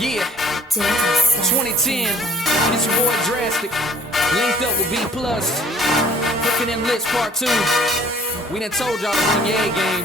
Yeah, 2010, it's your boy Drastic, linked up with B+, Hooking Them Lips Part 2, we done told y'all to bring your A game.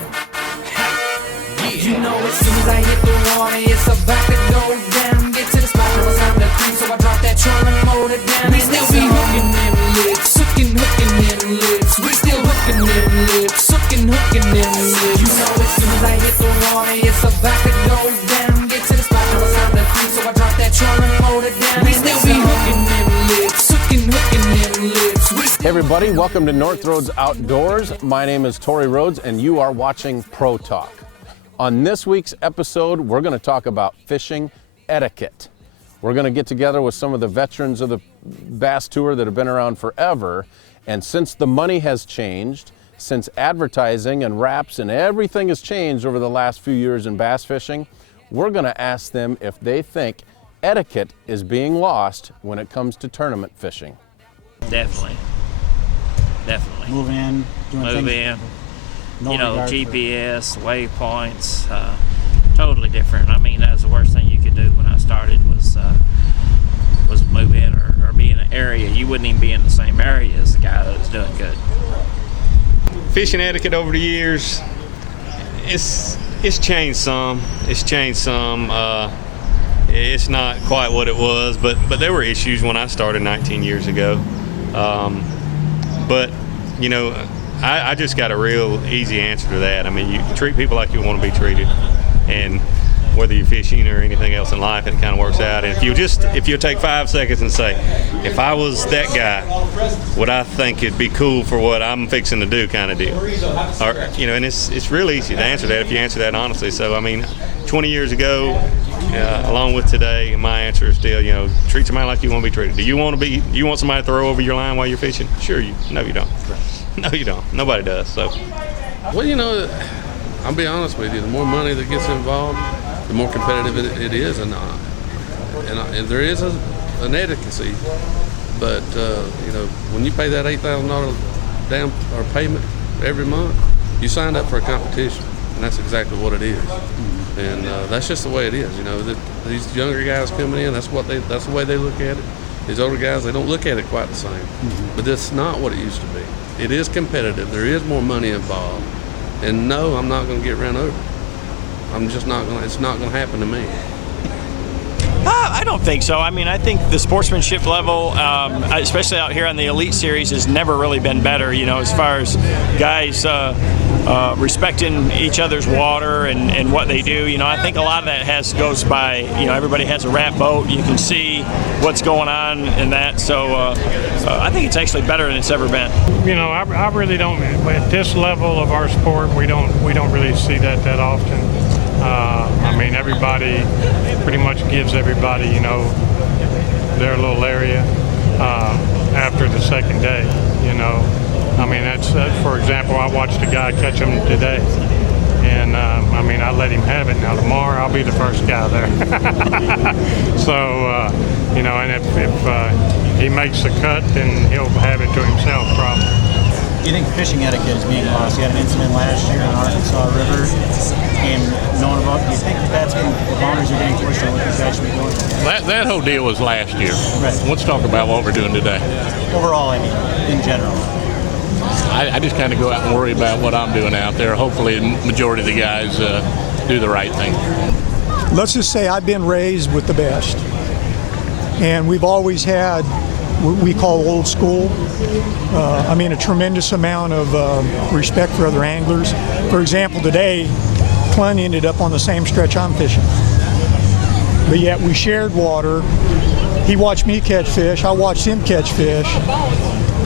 Yeah. You know as soon as I hit the water, it's about to go down. Get to the spot, it was time to creep, so I dropped that trolling motor down. We still be hooking them lips, hooking them lips. We still hooking them lips, hooking them lips. You know as soon as I hit the water, it's about to go down. Get to the spot, it was time to creep, so I dropped that trolling motor down. We still be hooking them lips, hooking them lips. Hey everybody, welcome to North Roads Outdoors. My name is Tori Rhodes and you are watching ProTalk. On this week's episode, we're going to talk about fishing etiquette. We're going to get together with some of the veterans of the Bass Tour that have been around forever. And since the money has changed, since advertising and wraps and everything has changed over the last few years in bass fishing, we're going to ask them if they think etiquette is being lost when it comes to tournament fishing. Definitely. Move in, doing Move things. in. No You know, regard for- GPS, waypoints, totally different. I mean, that was the worst thing you could do when I started was move in or be in an area. You wouldn't even be in the same area as the guy that was doing good. Fishing etiquette over the years, it's changed some. It's not quite what it was, but there were issues when I started 19 years ago. But you know, I just got a real easy answer to that. I mean, you treat people like you want to be treated, and whether you're fishing or anything else in life, it kind of works out. And if you take 5 seconds and say, if I was that guy, would I think it'd be cool for what I'm fixing to do, kind of deal? Or, you know, and it's real easy to answer that if you answer that honestly. So I mean, 20 years ago, along with today, my answer is still, you know, treat somebody like you want to be treated. Do you want somebody to throw over your line while you're fishing? Sure, no, you don't. No, you don't. Nobody does. So. Well, you know, I'll be honest with you. The more money that gets involved, the more competitive it is, and there is an etiquette. But you know, when you pay that $8,000 down or payment every month, you signed up for a competition, and that's exactly what it is. And that's just the way it is. You know, these younger guys coming in, that's the way they look at it. These older guys, they don't look at it quite the same. But that's not what it used to be. It is competitive. There is more money involved. And no, I'm not going to get run over. I'm just not going to, it's not going to happen to me. I don't think so. I mean, I think the sportsmanship level, especially out here on the Elite Series, has never really been better, you know, as far as guys respecting each other's water and what they do. You know, I think a lot of that goes by, you know, everybody has a wrap boat. You can see what's going on in that. So I think it's actually better than it's ever been. You know, I really don't, at this level of our sport, we don't really see that often. I mean, everybody pretty much gives everybody, you know, their little area after the second day, you know. I mean, that's for example, I watched a guy catch him today, and I mean, I let him have it. Now tomorrow, I'll be the first guy there. So, you know, and if he makes the cut, then he'll have it to himself probably. You think fishing etiquette is being lost? You had an incident last year on Arkansas River, and knowing about, do you think the boundaries are getting pushed on what these guys should be doing? That whole deal was last year. Right. Let's talk about what we're doing today. Overall, I mean, in general. I just kind of go out and worry about what I'm doing out there. Hopefully, the majority of the guys do the right thing. Let's just say I've been raised with the best, and we've always had what we call old school. I mean, a tremendous amount of respect for other anglers. For example, today, Clun ended up on the same stretch I'm fishing. But yet we shared water. He watched me catch fish, I watched him catch fish,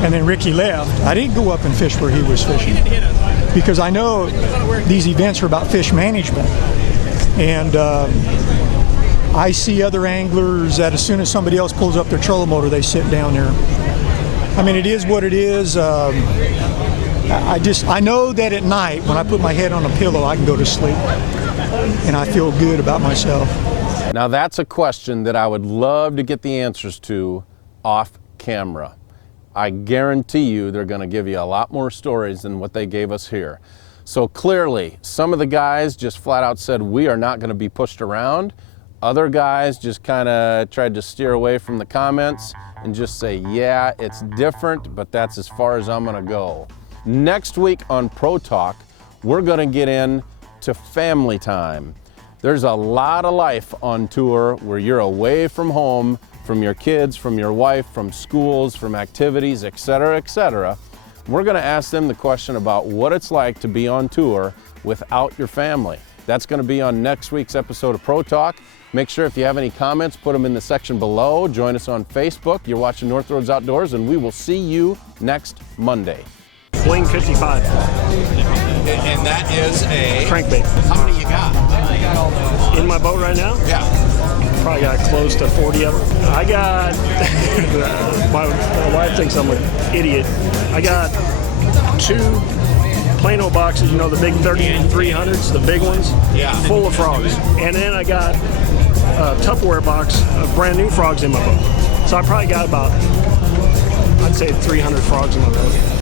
and then Ricky left. I didn't go up and fish where he was fishing, because I know these events are about fish management. And I see other anglers that as soon as somebody else pulls up their trolling motor, they sit down there. I mean, it is what it is. I know that at night when I put my head on a pillow, I can go to sleep, and I feel good about myself. Now that's a question that I would love to get the answers to off camera. I guarantee you they're going to give you a lot more stories than what they gave us here. So clearly, some of the guys just flat out said, we are not going to be pushed around. Other guys just kind of tried to steer away from the comments and just say, yeah, it's different, but that's as far as I'm gonna go. Next week on Pro Talk, we're gonna get into family time. There's a lot of life on tour where you're away from home, from your kids, from your wife, from schools, from activities, et cetera, et cetera. We're gonna ask them the question about what it's like to be on tour without your family. That's gonna be on next week's episode of Pro Talk. Make sure if you have any comments, put them in the section below. Join us on Facebook. You're watching North Roads Outdoors, and we will see you next Monday. Wing 55. And that is a Crankbait. How many you got? In my boat right now? Yeah. Probably got close to 40 of them. I got, my wife thinks I'm an idiot. I got 2 Plano boxes, you know, the big 3300s, the big ones, full of frogs. And then I got a Tupperware box of brand new frogs in my boat. So I probably got about, I'd say 300 frogs in my boat.